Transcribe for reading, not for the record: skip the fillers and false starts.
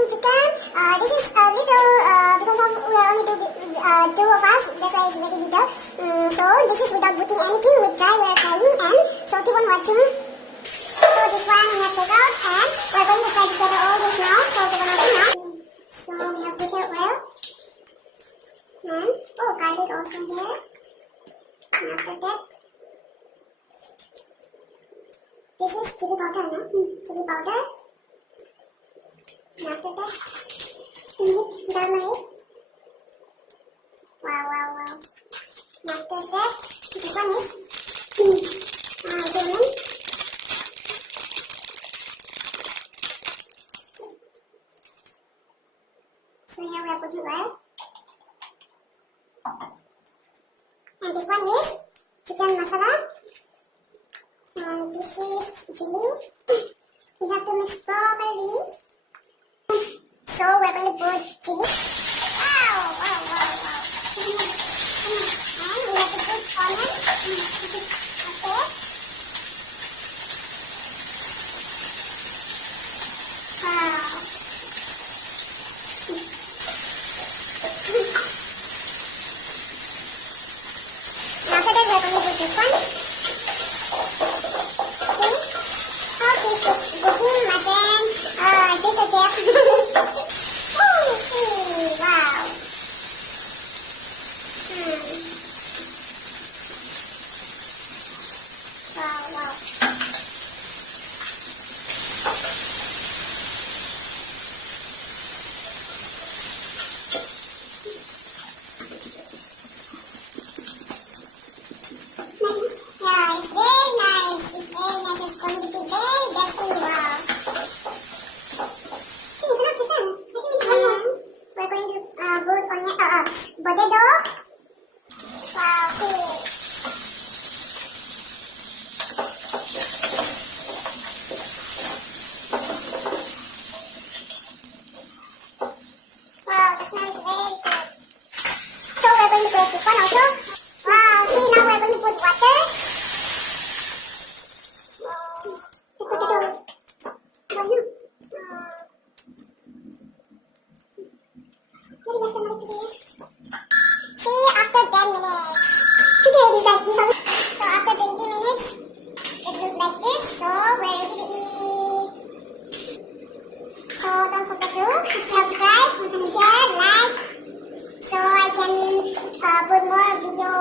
cooking chicken. This is a little because of we are only two of us. That's why it's very little. So this is without putting anything. We are trying, and so keep on watching. So this one we have take out, and we're going to fry together all this now. So keep on watching now. So we have put it well, and garlic also here. And after that, this is chili powder, no? Chili powder. And after that, turmeric. Wow. And after that, this one is cumin. So here we are putting oil. And this one is chicken masala. And this is chili. We have to mix properly. So we're going to put chili. Wow. And we have to put onion. Okay. Wow. After that we're going to put this one. She's cooking, my friend. She's a chef. Wow. Wow. Yeah, it's very nice. It's going to be very tasty. Wow. See, it's not the same. We're going to put onion, potato. Wow, see. Wow, the smell is very good. So we're going to put this one also. Wow, see, now we're going to put water. See, after 10 minutes. Today it is like this. So after 20 minutes, it looks like this. So we're ready to eat. So don't forget to subscribe, share, like, so I can put more videos.